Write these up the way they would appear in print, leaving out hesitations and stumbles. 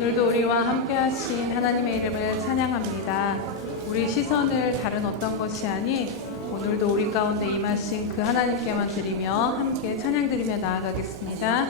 오늘도 우리와 함께 하신 하나님의 이름을 찬양합니다. 우리 시선을 다른 어떤 것이 아닌 오늘도 우리 가운데 임하신 그 하나님께만 드리며 함께 찬양드리며 나아가겠습니다.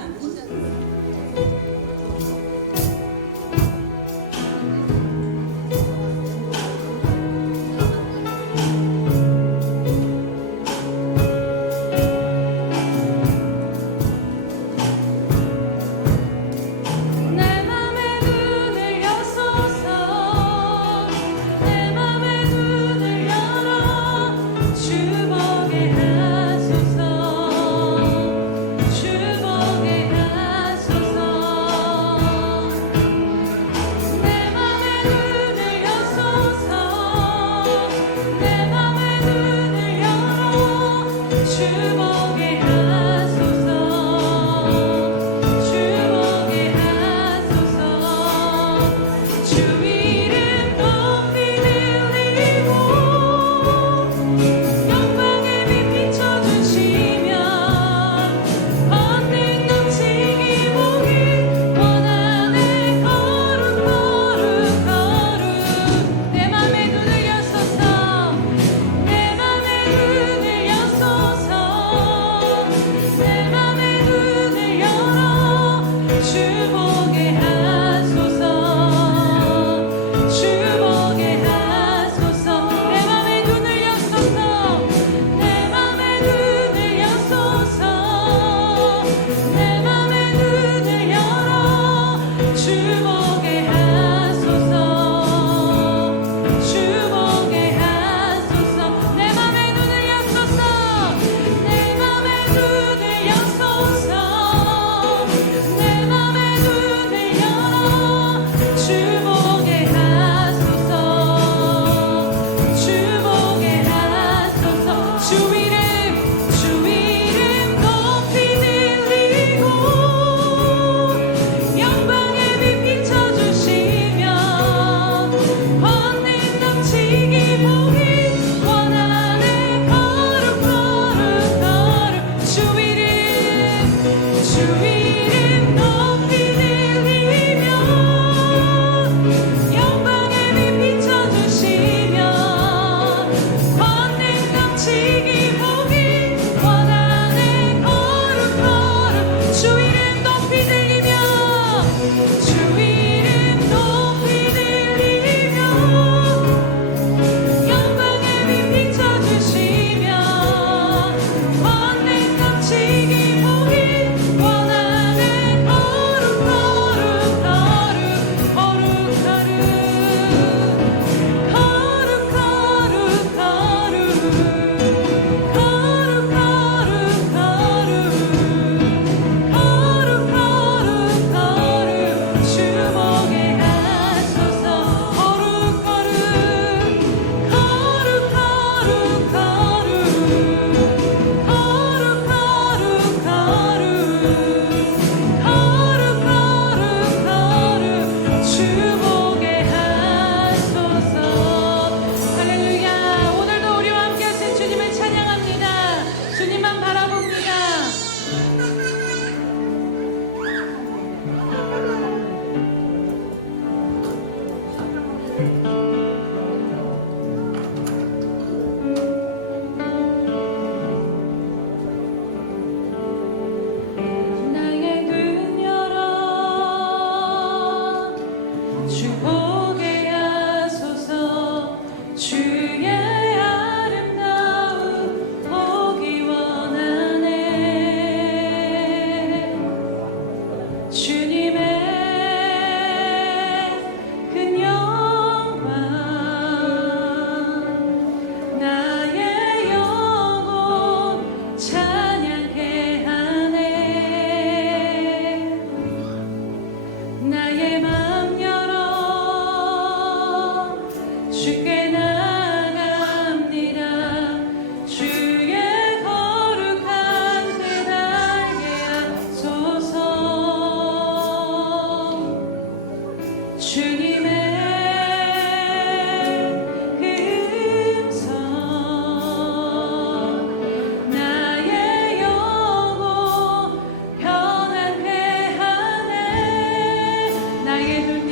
나의 눈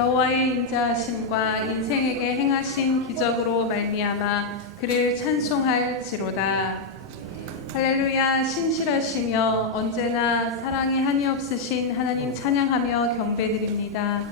여호와의 인자하심과 인생에게 행하신 기적으로 말미암아 그를 찬송할지로다. 할렐루야. 신실하시며 언제나 사랑이 한이 없으신 하나님 찬양하며 경배드립니다.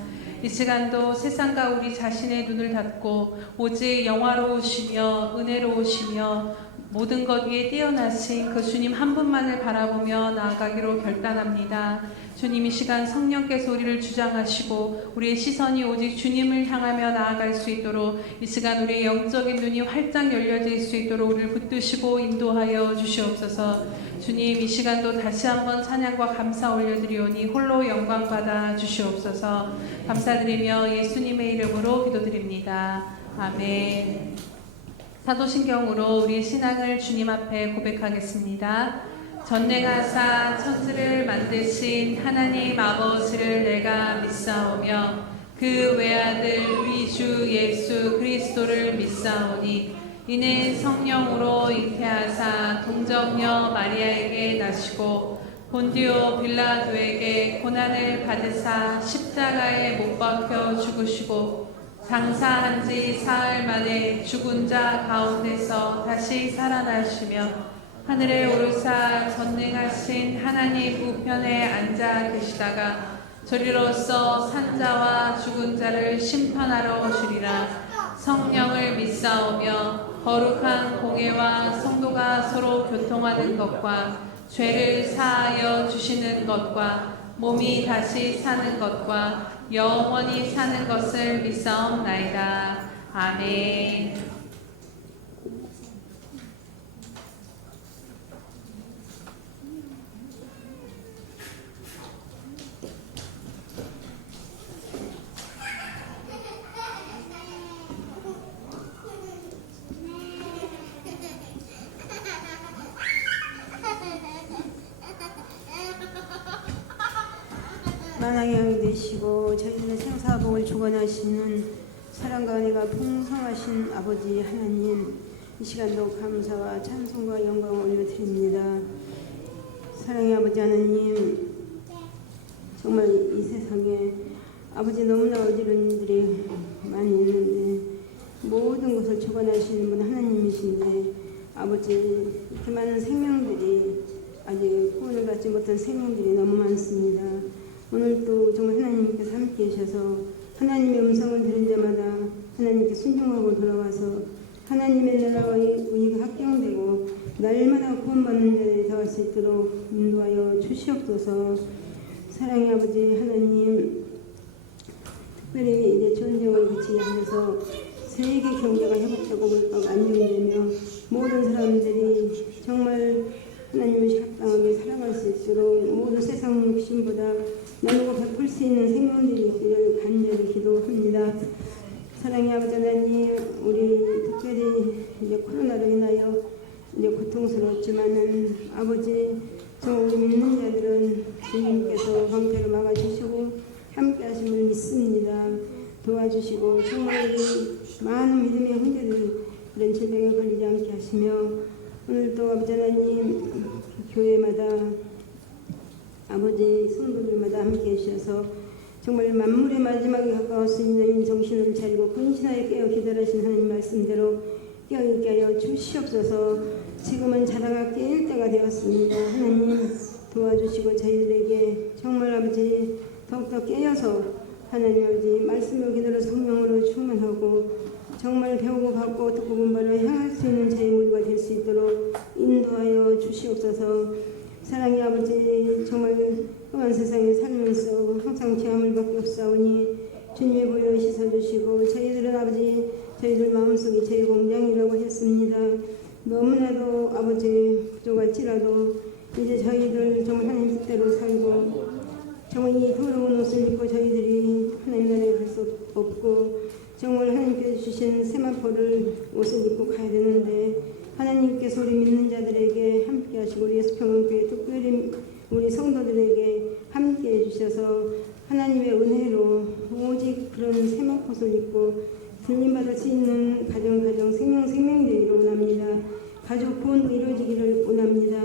이 시간도 세상과 우리 자신의 눈을 닫고 오직 영화로우시며 은혜로우시며 모든 것 위에 뛰어나신 그 주님 한 분만을 바라보며 나아가기로 결단합니다. 주님, 이 시간 성령께서 우리를 주장하시고 우리의 시선이 오직 주님을 향하며 나아갈 수 있도록 이 시간 우리의 영적인 눈이 활짝 열려질 수 있도록 우리를 붙드시고 인도하여 주시옵소서. 주님, 이 시간도 다시 한번 찬양과 감사 올려드리오니 홀로 영광 받아 주시옵소서. 감사드리며 예수님의 이름으로 기도드립니다. 아멘. 사도신경으로 우리 신앙을 주님 앞에 고백하겠습니다. 전능하사 천지를 만드신 하나님 아버지를 내가 믿사오며 그 외아들 우리 주 예수 그리스도를 믿사오니 이는 성령으로 잉태하사 동정녀 마리아에게 나시고 본디오 빌라도에게 고난을 받으사 십자가에 못 박혀 죽으시고 장사한 지 사흘 만에 죽은 자 가운데서 다시 살아나시며 하늘에 오르사 전능하신 하나님 우편에 앉아 계시다가 저리로서 산자와 죽은 자를 심판하러 오시리라. 성령을 믿사오며 거룩한 공예와 성도가 서로 교통하는 것과 죄를 사하여 주시는 것과 몸이 다시 사는 것과 영원히 사는 것을 믿사옵나이다. 아멘. 만왕의 영이 되시고 저희들의 생사복을 주관하시는 사랑과 은혜가 풍성하신 아버지 하나님, 이 시간도 감사와 찬송과 영광을 올려드립니다. 사랑의 아버지 하나님, 정말 이 세상에 아버지 너무나 어지러운 일들이 많이 있는데 모든 것을 주관하시는 분 하나님이신데 아버지, 이렇게 많은 생명들이 아직 구원을 받지 못한 생명들이 너무 많습니다. 오늘도 정말 하나님께서 함께 계셔서 하나님의 음성을 들은 자마다 하나님께 순종하고 돌아와서 하나님의 나라와 의가 합경되고 날마다 구원받는 자들이 더할 수 있도록 인도하여 주시옵소서. 사랑의 아버지 하나님, 특별히 이제 전쟁을 그치게 하셔서 세계 경제가 회복되고 물가가 안정되며 모든 사람들이 정말 하나님을 합당하게 살아갈 수 있도록 모든 세상 욕심보다 나누고 베풀 수 있는 생명들이 있기를 간절히 기도합니다. 사랑의 아버지 하나님, 우리 특별히 이제 코로나로 인하여 이제 고통스럽지만은 아버지, 정말 우리 믿는 자들은 주님께서 방패를 막아주시고 함께 하심을 믿습니다. 도와주시고 정말 우리 많은 믿음의 형제들 그런 질병에 걸리지 않게 하시며 오늘도 아버지 하나님, 교회마다 아버지 성도들마다 함께 해주셔서 정말 만물의 마지막에 가까웠으니 정신을 차리고 근신하여 깨어 기다리신 하나님 말씀대로 깨어있게 하여 주시옵소서. 지금은 자다가 깨일 때가 되었습니다. 하나님 도와주시고 저희들에게 정말 아버지 더욱더 깨어서 하나님 아버지 말씀으로 기도로 성령으로 충만하고 정말 배우고 받고 듣고 본 바로 향할 수 있는 저희 모두가 될 수 있도록 인도하여 주시옵소서. 사랑의 아버지, 정말 험한 세상에 살면서 항상 죄함을 받고 없사오니 주님의 보혈을 씻어주시고 저희들은 아버지, 저희들 마음속이 제 공장이라고 했습니다. 너무나도 아버지 부족할지라도 이제 저희들 정말 하나님 뜻대로 살고 정말 이 더러운 옷을 입고 저희들이 하나님 나라에 갈 수 없고 정말 하나님께서 주신 세마포를 옷을 입고 가야 되는데 하나님께서 우리 믿는 자들에게 함께 하시고 우리 예수평안교회 특별히 우리 성도들에게 함께 해주셔서 하나님의 은혜로 오직 그런 세마포를 입고 들림받을 수 있는 가정 생명되기를 원합니다. 가족 구원도 이루어지기를 원합니다.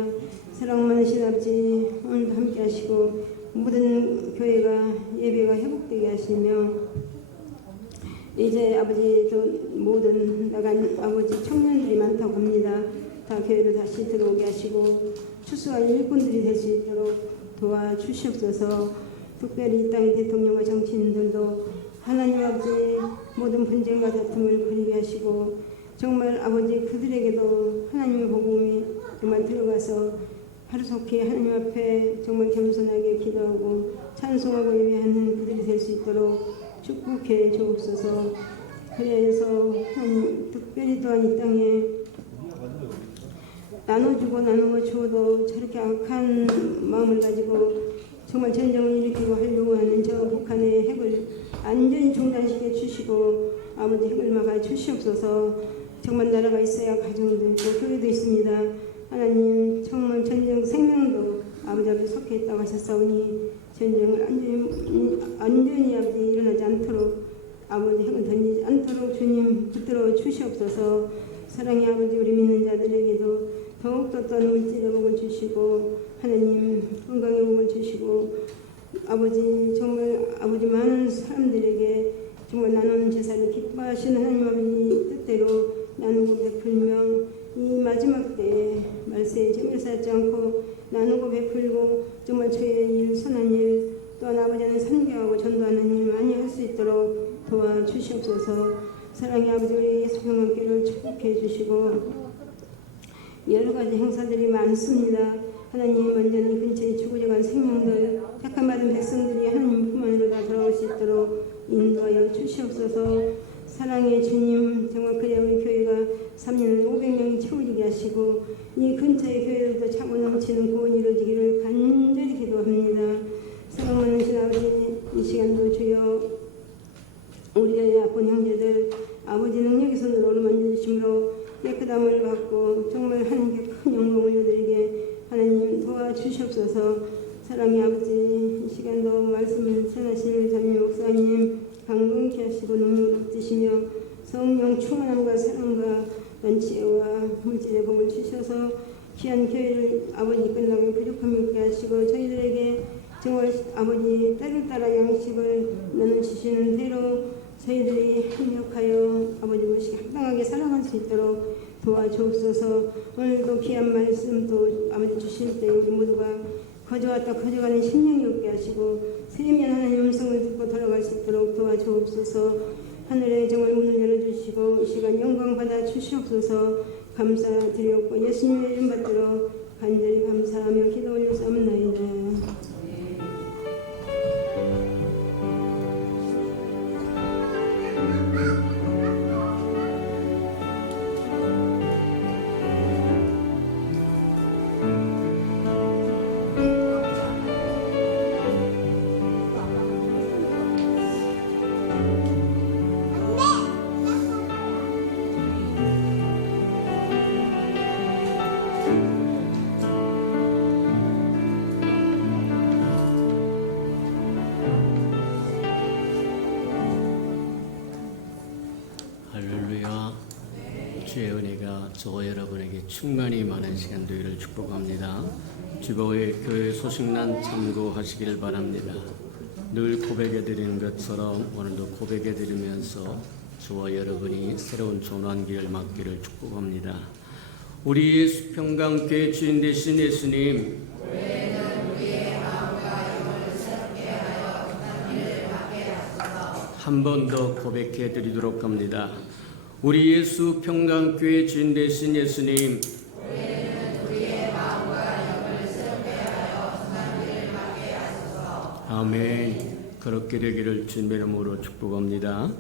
사랑 많으신 아버지, 오늘도 함께 하시고 모든 교회가 예배가 회복되게 하시며 이제 아버지 모든 나간 아버지 청년들이 많다고 합니다. 다 교회로 다시 들어오게 하시고 추수할 일꾼들이 될 수 있도록 도와주시옵소서. 특별히 이 땅의 대통령과 정치인들도 하나님 아버지 모든 분쟁과 다툼을 그리게 하시고 정말 아버지 그들에게도 하나님의 복음이 정말 들어가서 하루속히 하나님 앞에 정말 겸손하게 기도하고 찬송하고 예배하는 그들이 될 수 있도록 축복해 주옵소서. 그래서 하나님 특별히 또한 이 땅에 나눠주고 나누어 주어도 저렇게 악한 마음을 가지고 정말 전쟁을 일으키고 하려고 하는 저 북한의 핵을 완전히 중단시켜 주시고 아버지 핵을 막아 주시옵소서. 정말 나라가 있어야 가정도 있고 교회도 있습니다. 하나님 정말 전쟁 생명도 아버지 앞에 속해 있다고 하셨사오니 전쟁을 완전히 아버지 일어나지 않도록 아버지 핵을 던지지 않도록 주님 붙들어 주시옵소서. 사랑의 아버지 우리 믿는 자들에게도 더욱더 또한 물질의 복을 주시고 하나님 건강의 복을 주시고 아버지 정말 아버지 많은 사람들에게 정말 나누는 제사를 기뻐하시는 하나님 아버지 뜻대로 나누고 베풀며 이 마지막 때에 말세에 재물 쌓지 않고 나누고 베풀고 정말 저의 일 선한 일 또한 아버지는 선교하고 전도하는 일 많이 할 수 있도록 도와주시옵소서. 사랑의 아버지 우리 예수평안교회를 축복해 주시고 여러 가지 행사들이 많습니다. 하나님 완전히 근처에 죽어져간 생명들 택함받은 백성들이 하나님 품 안으로 다 돌아올 수 있도록 인도하여 주시옵소서. 사랑의 주님 정말 그래야 우리 교회가 3년에 500명이 채워지게 하시고 이 근처의 교회들도 차고 넘치는 구원이 이루어지기를 간절히 기도합니다. 사랑 많으신 아버지 이 시간도 주여 우리의 아픈 형제들 아버지 능력의 손으로 어루만져주심으로 깨끗함을 받고 정말 하나님께 큰 영광을 올려드리게 하나님 도와주시옵소서. 사랑의 아버지 이 시간도 말씀을 전하실 담임 목사님 강건케 하시고 능력을 얻으시며 성령 충만함과 사랑과 연치와 물질의 복을 주셔서 귀한 교회를 아버지 끝나고 부족함이 있게 하시고 저희들에게 정말 아버지 때를 따라 양식을 나눠주시는 대로 저희들이 협력하여 아버지 모시게 합당하게 살아갈 수 있도록 도와주옵소서. 오늘도 귀한 말씀 또 아버지 주실 때 우리 모두가 거저왔다 거저가는 심령이 없게 하시고 세미한 하나님 음성을 듣고 돌아갈 수 있도록 도와주옵소서. 하늘의 정말 문을 열어주시고 이 시간 영광 받아 주시옵소서. 감사드렸고 예수님의 이름 받들어 간절히 감사하며 기도 올려싸움나이다. 주의 은혜가 저와 여러분에게 충만히 많은 시간 되기를 축복합니다. 주보의 교회 소식난 참고하시기를 바랍니다. 늘 고백해드리는 것처럼 오늘도 고백해드리면서 저와 여러분이 새로운 전환기를 맞기를 축복합니다. 우리 수평강교회 주인 되신 예수님, 한 번 더 고백해드리도록 합니다. 우리 예수 평강교회 주인 되신 예수님, 아멘. 그렇게 되기를 주님의 이름으로 축복합니다.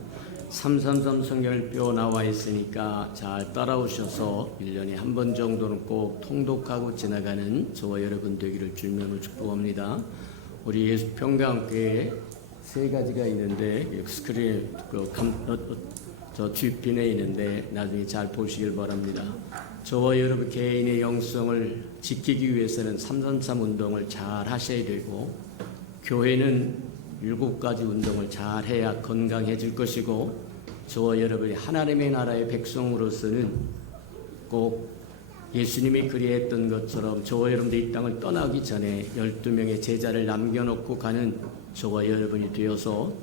333 성경표 나와 있으니까 잘 따라오셔서 1년에 한 번 정도는 꼭 통독하고 지나가는 저와 여러분 되기를 주님으로 축복합니다. 우리 예수 평강교회 세 가지가 있는데 스크린 저 뒷편에 있는데 나중에 잘 보시길 바랍니다. 저와 여러분 개인의 영성을 지키기 위해서는 333 운동을 잘 하셔야 되고 교회는 7가지 운동을 잘 해야 건강해질 것이고 저와 여러분이 하나님의 나라의 백성으로서는 꼭 예수님이 그리했던 것처럼 저와 여러분들이 이 땅을 떠나기 전에 12명의 제자를 남겨놓고 가는 저와 여러분이 되어서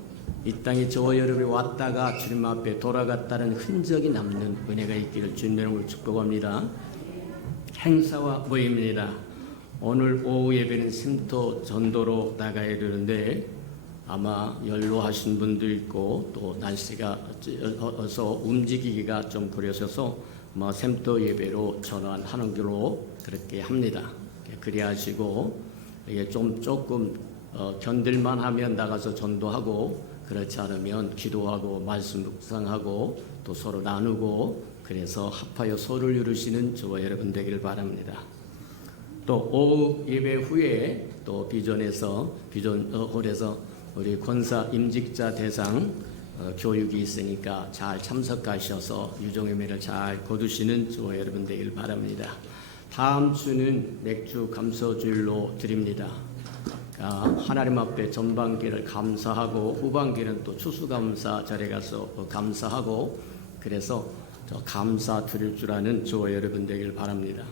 이 땅에 저와 여러분이 왔다가 주님 앞에 돌아갔다는 흔적이 남는 은혜가 있기를 주님의 이름으로 축복합니다. 행사와 모임입니다. 오늘 오후 예배는 샘터 전도로 나가야 되는데 아마 연로하신 분도 있고 또 날씨가 어서 움직이기가 좀 그러셔서 샘터 예배로 전환하는 걸로 그렇게 합니다. 그리 하시고 이게 조금 견딜만 하면 나가서 전도하고 그렇지 않으면 기도하고 말씀 묵상하고 또 서로 나누고 그래서 합하여 서로를 이루시는 저와 여러분 되기를 바랍니다. 또 오후 예배 후에 또 비전홀에서 우리 권사 임직자 대상 교육이 있으니까 잘 참석하셔서 유종예배를 잘 거두시는 저와 여러분 되기를 바랍니다. 다음 주는 맥주 감사주일로 드립니다. 하나님 앞에 전반기를 감사하고 후반기는 또 추수감사 자리에 가서 감사하고 그래서 감사 드릴 줄 아는 저와 여러분 되길 바랍니다.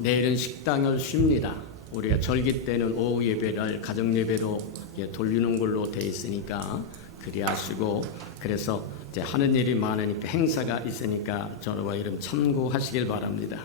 내일은 식당을 쉽니다. 우리가 절기 때는 오후 예배를 가정 예배로 돌리는 걸로 돼 있으니까 그리 하시고 그래서 이제 하는 일이 많으니까 행사가 있으니까 저와 여러분 참고하시길 바랍니다.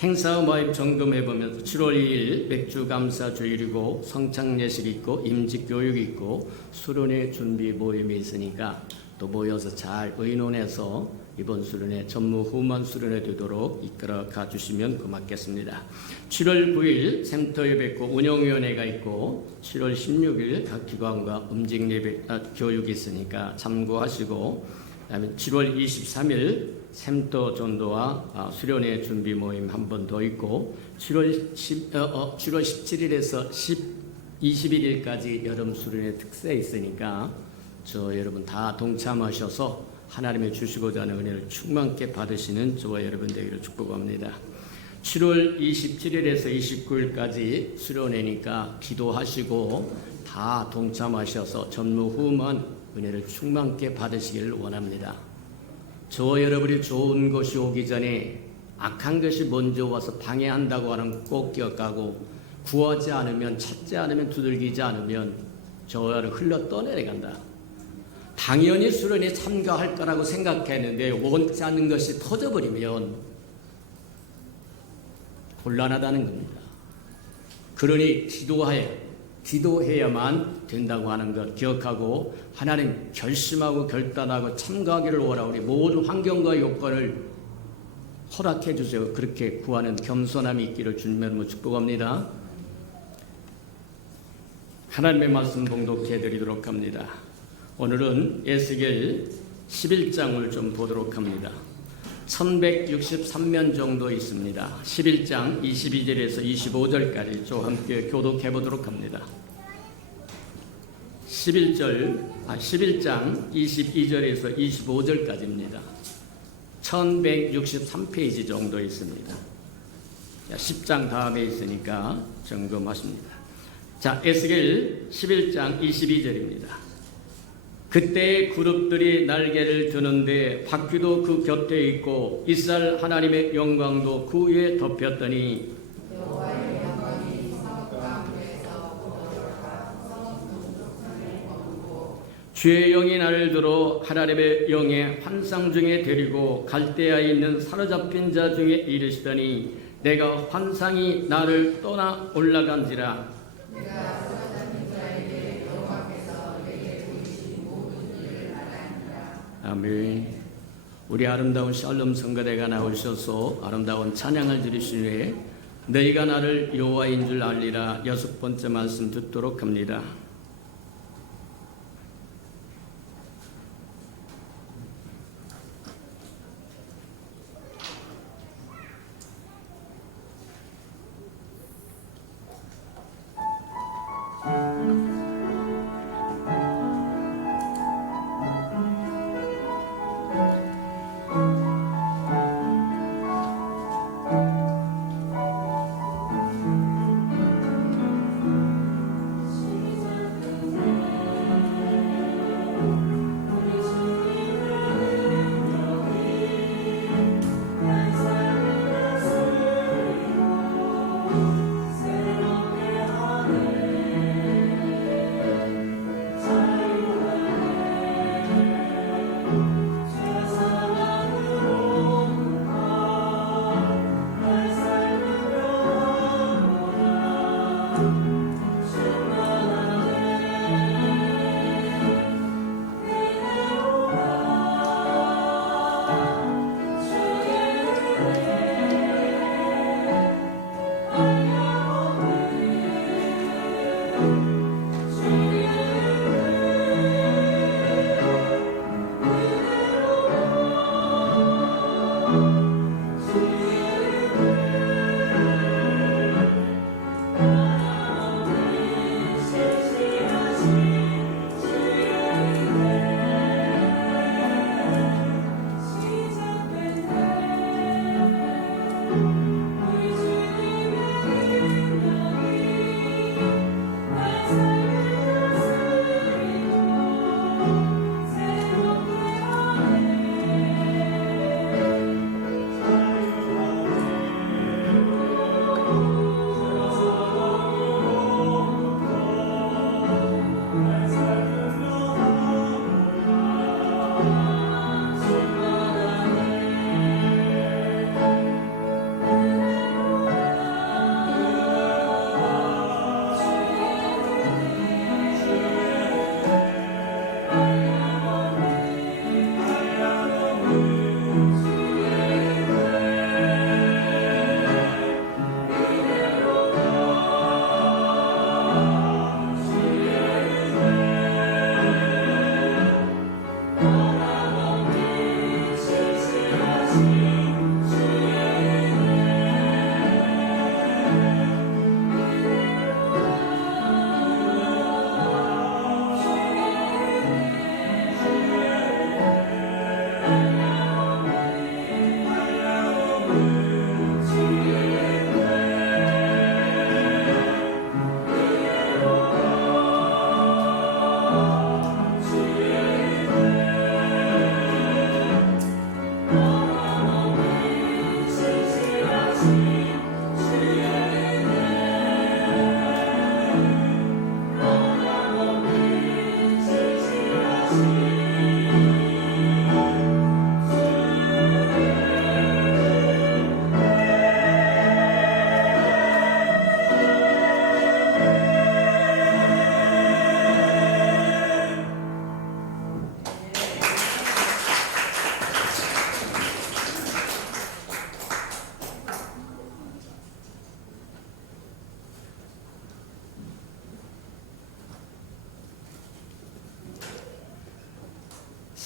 행사 모임 점검해 보면 7월 2일 맥주 감사 주일이고 성창 예식이 있고 임직 교육이 있고 수련회 준비 모임이 있으니까 또 모여서 잘 의논해서 이번 수련회 전무후무한 수련회 되도록 이끌어 가 주시면 고맙겠습니다. 7월 9일 샘터 예배 있고 운영위원회가 있고 7월 16일 각 기관과 음직 예배 교육이 있으니까 참고하시고 그다음에 7월 23일 샘터 전도와 수련회 준비 모임 한 번 더 있고 7월 17일에서 21일까지 여름 수련회 특세 있으니까 저 여러분 다 동참하셔서 하나님의 주시고자 하는 은혜를 충만케 받으시는 저와 여러분 되기를 축복합니다. 7월 27일에서 29일까지 수련회니까 기도하시고 다 동참하셔서 전무후무한 은혜를 충만케 받으시기를 원합니다. 저와 여러분이 좋은 것이 오기 전에 악한 것이 먼저 와서 방해한다고 하는 꼭 기억하고 구하지 않으면 찾지 않으면 두들기지 않으면 저와 여러분 흘러 떠내려간다. 당연히 수련회에 참가할 거라고 생각했는데 원치 않는 것이 터져버리면 곤란하다는 겁니다. 그러니 기도해야만 된다고 하는 것 기억하고 하나님 결심하고 결단하고 참가하기를 원하고 우리 모든 환경과 요건을 허락해 주세요. 그렇게 구하는 겸손함이 있기를 주님으로 축복합니다. 하나님의 말씀 봉독해 드리도록 합니다. 오늘은 에스겔 11장을 좀 보도록 합니다. 1163면 정도 있습니다. 11장 22절에서 25절까지 좀 함께 교독해 보도록 합니다. 11장 22절에서 25절까지입니다. 1163페이지 정도 있습니다. 10장 다음에 있으니까 점검하십니다. 자, 에스겔 11장 22절입니다. 그때 그룹들이 날개를 드는데 바퀴도 그 곁에 있고 이스라엘 하나님의 영광도 그 위에 덮였더니 주의 영이 나를 들어 하나님의 영의 환상 중에 데리고 갈대아에 있는 사로잡힌 자 중에 이르시더니 내가 환상이 나를 떠나 올라간지라. 아멘. 우리 아름다운 샬롬 성가대가 나오셔서 아름다운 찬양을 드리신 후에 너희가 나를 여호와인 줄 알리라 6번째 말씀 듣도록 합니다.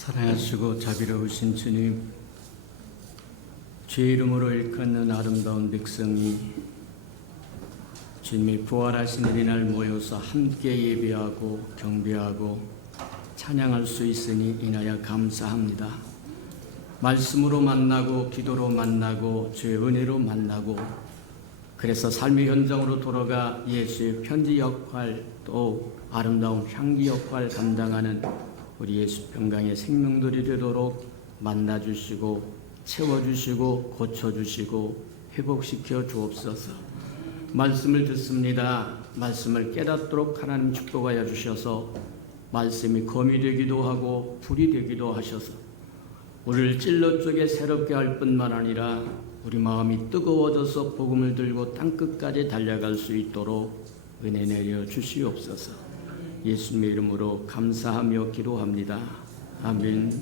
사랑하시고 자비로우신 주님, 주의 이름으로 일컫는 아름다운 백성이 주님이 부활하시는 이날 모여서 함께 예배하고 경배하고 찬양할 수 있으니 인하여 감사합니다. 말씀으로 만나고 기도로 만나고 주의 은혜로 만나고, 그래서 삶의 현장으로 돌아가 예수의 편지 역할, 또 아름다운 향기 역할 감당하는 우리 예수 평강의 생명들이 되도록 만나주시고 채워주시고 고쳐주시고 회복시켜 주옵소서. 말씀을 듣습니다. 말씀을 깨닫도록 하나님 축복하여 주셔서 말씀이 검이 되기도 하고 불이 되기도 하셔서 우리를 찔러 쪼개 새롭게 할 뿐만 아니라 우리 마음이 뜨거워져서 복음을 들고 땅끝까지 달려갈 수 있도록 은혜 내려 주시옵소서. 예수님의 이름으로 감사하며 기도합니다. 아멘.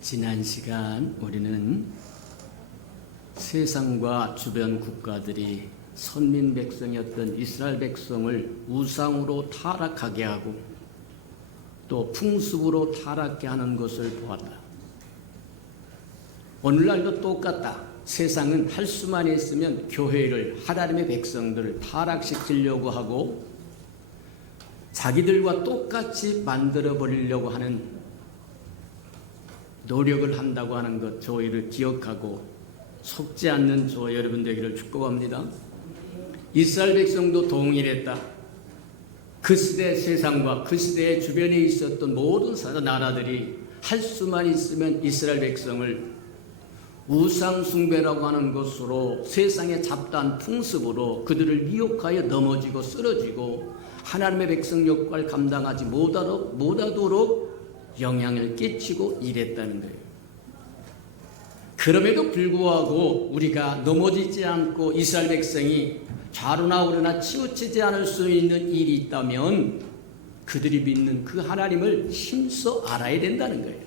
지난 시간 우리는 세상과 주변 국가들이 선민 백성이었던 이스라엘 백성을 우상으로 타락하게 하고 또 풍습으로 타락하게 하는 것을 보았다. 오늘날도 똑같다. 세상은 할 수만 있으면 교회를, 하나님의 백성들을 타락시키려고 하고 자기들과 똑같이 만들어버리려고 하는 노력을 한다고 하는 것, 저희를 기억하고 속지 않는 저 여러분 되기를 축복합니다. 이스라엘 백성도 동일했다. 그 시대 세상과 그 시대의 주변에 있었던 모든 나라들이 할 수만 있으면 이스라엘 백성을 우상 숭배라고 하는 것으로, 세상의 잡다한 풍습으로 그들을 미혹하여 넘어지고 쓰러지고 하나님의 백성 역할 감당하지 못하도록 영향을 끼치고 이랬다는 거예요. 그럼에도 불구하고 우리가 넘어지지 않고 이스라엘 백성이 좌로나 우로나 치우치지 않을 수 있는 일이 있다면 그들이 믿는 그 하나님을 힘써 알아야 된다는 거예요.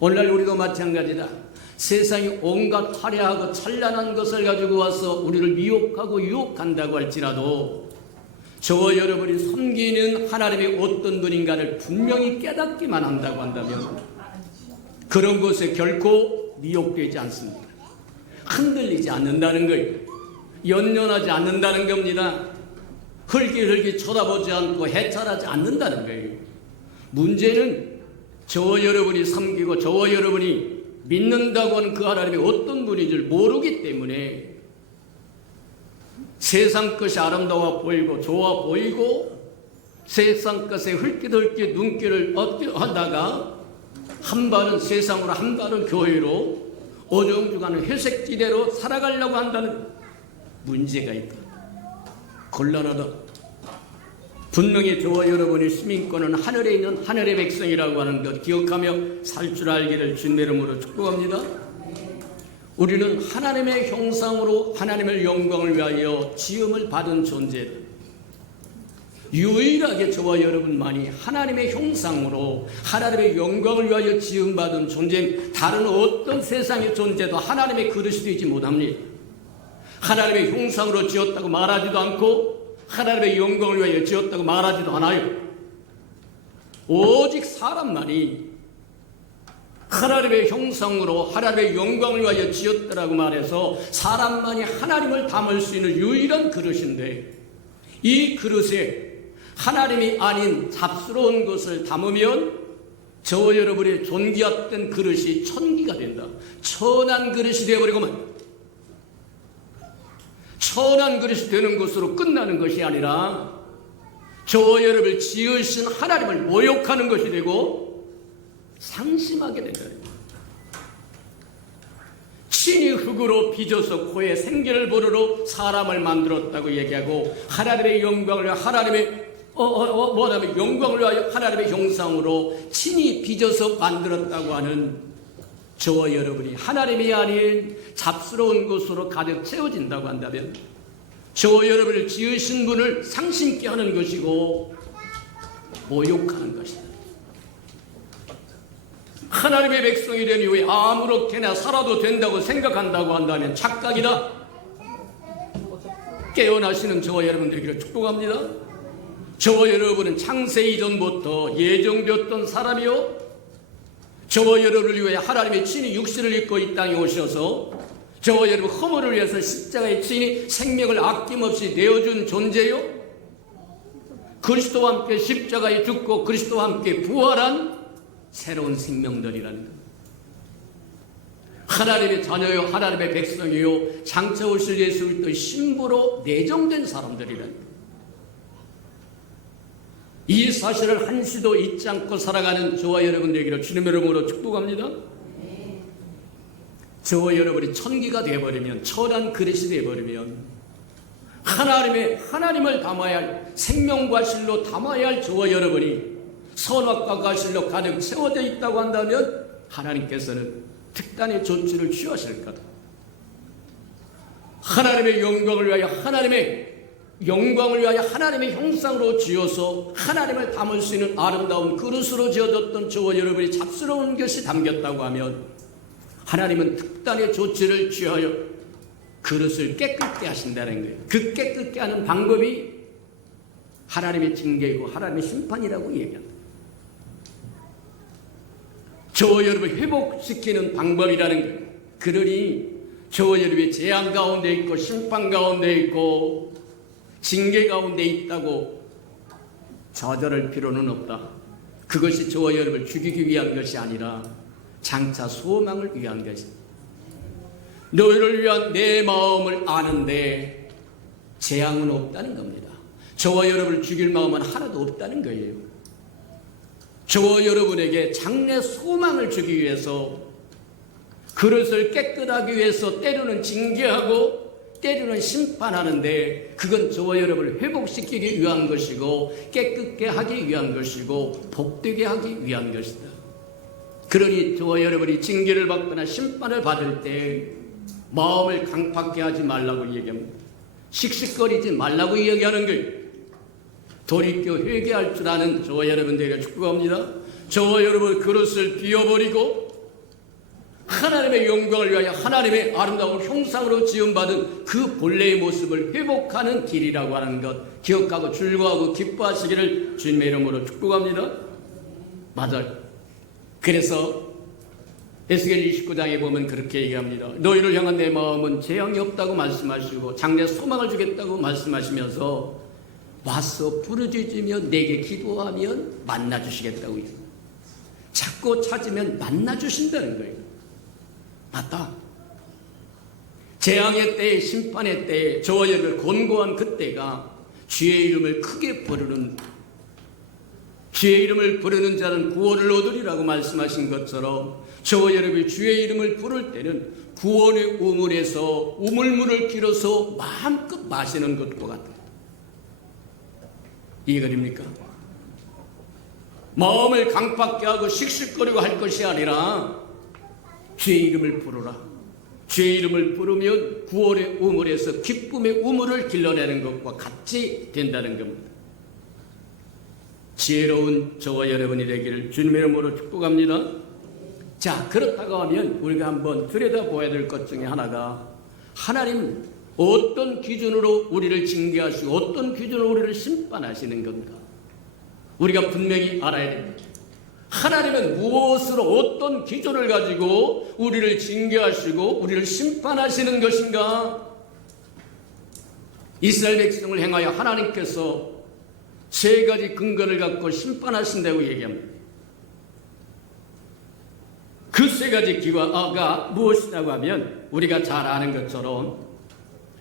오늘날 우리도 마찬가지다. 세상이 온갖 화려하고 찬란한 것을 가지고 와서 우리를 미혹하고 유혹한다고 할지라도 저와 여러분이 섬기는 하나님의 어떤 분인가를 분명히 깨닫기만 한다고 한다면 그런 것에 결코 미혹되지 않습니다. 흔들리지 않는다는 거예요. 연연하지 않는다는 겁니다. 흘기흘기 쳐다보지 않고 해찰하지 않는다는 거예요. 문제는 저와 여러분이 섬기고 저와 여러분이 믿는다고 하는 그 하나님이 어떤 분인지를 모르기 때문에 세상 것이 아름다워 보이고 좋아 보이고 세상 것에 흘깃흘깃 눈길을 얻게 하다가 한 발은 세상으로 한 발은 교회로 어정중하는 회색지대로 살아가려고 한다는 문제가 있다. 곤란하다. 분명히 저와 여러분의 시민권은 하늘에 있는 하늘의 백성이라고 하는 것 기억하며 살 줄 알기를 주님의 이름으로 축복합니다. 우리는 하나님의 형상으로 하나님의 영광을 위하여 지음을 받은 존재. 유일하게 저와 여러분만이 하나님의 형상으로 하나님의 영광을 위하여 지음받은 존재. 다른 어떤 세상의 존재도 하나님의 그릇이 되지 못합니다. 하나님의 형상으로 지었다고 말하지도 않고 하나님의 영광을 위하여 지었다고 말하지도 않아요. 오직 사람만이 하나님의 형상으로 하나님의 영광을 위하여 지었다라고 말해서 사람만이 하나님을 담을 수 있는 유일한 그릇인데, 이 그릇에 하나님이 아닌 잡스러운 것을 담으면 저와 여러분의 존귀했던 그릇이 천기가 된다. 천한 그릇이 되어버리고만 천한 그릇이 되는 것으로 끝나는 것이 아니라 저와 여러분을 지으신 하나님을 모욕하는 것이 되고 상심하게 된다. 친히 흙으로 빚어서 코에 생기를 보르러 사람을 만들었다고 얘기하고 하나님의 영광을 위하여 하나님의 영광을 위하여 하나님의 형상으로 친히 빚어서 만들었다고 하는 저와 여러분이 하나님이 아닌 잡스러운 것으로 가득 채워진다고 한다면 저와 여러분을 지으신 분을 상심케 하는 것이고 모욕하는 것이다. 하나님의 백성이 된 이후에 아무렇게나 살아도 된다고 생각한다고 한다면 착각이다. 깨어나시는 저와 여러분들에게 축복합니다. 저와 여러분은 창세 이전부터 예정되었던 사람이요, 저와 여러분을 위해 하나님의 친히 육신을 입고 이 땅에 오셔서 저와 여러분 허물을 위해서 십자가에 친히 생명을 아낌없이 내어준 존재요, 그리스도와 함께 십자가에 죽고 그리스도와 함께 부활한 새로운 생명들이라는 것. 하나님의 자녀요, 하나님의 백성이요, 장차 오실 예수 그리스도의 신부로 내정된 사람들이라는 것. 이 사실을 한시도 잊지 않고 살아가는 저와 여러분들에게 주님의 이름으로 축복합니다. 저와 여러분이 천기가 되어버리면, 천한 그릇이 되어버리면 하나님을 담아야 할, 생명과 실로 담아야 할 저와 여러분이 선악과 과실로 가득 채워져 있다고 한다면 하나님께서는 특단의 조치를 취하실 거다. 하나님의 영광을 위하여 하나님의 형상으로 지어서 하나님을 담을 수 있는 아름다운 그릇으로 지어졌던 저와 여러분이 잡스러운 것이 담겼다고 하면 하나님은 특단의 조치를 취하여 그릇을 깨끗게 하신다는 거예요. 그 깨끗게 하는 방법이 하나님의 징계이고 하나님의 심판이라고 얘기합니다. 저와 여러분을 회복시키는 방법이라는 거예요. 그러니 저와 여러분이 재앙 가운데 있고 심판 가운데 있고 징계 가운데 있다고 좌절할 필요는 없다. 그것이 저와 여러분을 죽이기 위한 것이 아니라 장차 소망을 위한 것이다. 너희를 위한 내 마음을 아는데 재앙은 없다는 겁니다. 저와 여러분을 죽일 마음은 하나도 없다는 거예요. 저와 여러분에게 장래 소망을 주기 위해서, 그릇을 깨끗하기 위해서 때로는 징계하고 때로는 심판하는데, 그건 저와 여러분을 회복시키기 위한 것이고 깨끗게 하기 위한 것이고 복되게 하기 위한 것이다. 그러니 저와 여러분이 징계를 받거나 심판을 받을 때 마음을 강팍게 하지 말라고 얘기합니다. 씩씩거리지 말라고 얘기하는 거예요. 돌이켜 회개할 줄 아는 저와 여러분들에게 축복합니다. 저와 여러분 그릇을 비워버리고 하나님의 영광을 위하여 하나님의 아름다운 형상으로 지음받은 그 본래의 모습을 회복하는 길이라고 하는 것 기억하고 즐거워하고 기뻐하시기를 주님의 이름으로 축복합니다. 맞아요. 그래서 에스겔 29장에 보면 그렇게 얘기합니다. 너희를 향한 내 마음은 재앙이 없다고 말씀하시고 장래 소망을 주겠다고 말씀하시면서 와서 부르짖으며 내게 기도하면 만나주시겠다고 해요. 찾고 찾으면 만나주신다는 거예요. 맞다. 재앙의 때에, 심판의 때에 저와 여러분을 곤고한 그때가 주의 이름을 크게 부르는, 주의 이름을 부르는 자는 구원을 얻으리라고 말씀하신 것처럼 저와 여러분이 주의 이름을 부를 때는 구원의 우물에서 우물물을 길어서 마음껏 마시는 것과 같아요. 이해가됩니까? 마음을 강박케 하고 씩씩거리고 할 것이 아니라 주의 이름을 부르라. 주의 이름을 부르면 구원의 우물에서 기쁨의 우물을 길러내는 것과 같이 된다는 겁니다. 지혜로운 저와 여러분이 되기를 주님의 이름으로 축복합니다. 자, 그렇다고 하면 우리가 한번 들여다봐야 될 것 중에 하나가 하나님 어떤 기준으로 우리를 징계하시고 어떤 기준으로 우리를 심판하시는 건가? 우리가 분명히 알아야 됩니다. 하나님은 무엇으로 어떤 기준을 가지고 우리를 징계하시고 우리를 심판하시는 것인가? 이스라엘 백성을 향하여 하나님께서 세 가지 근거를 갖고 심판하신다고 얘기합니다. 그 세 가지 기과가 무엇이라고 하면 우리가 잘 아는 것처럼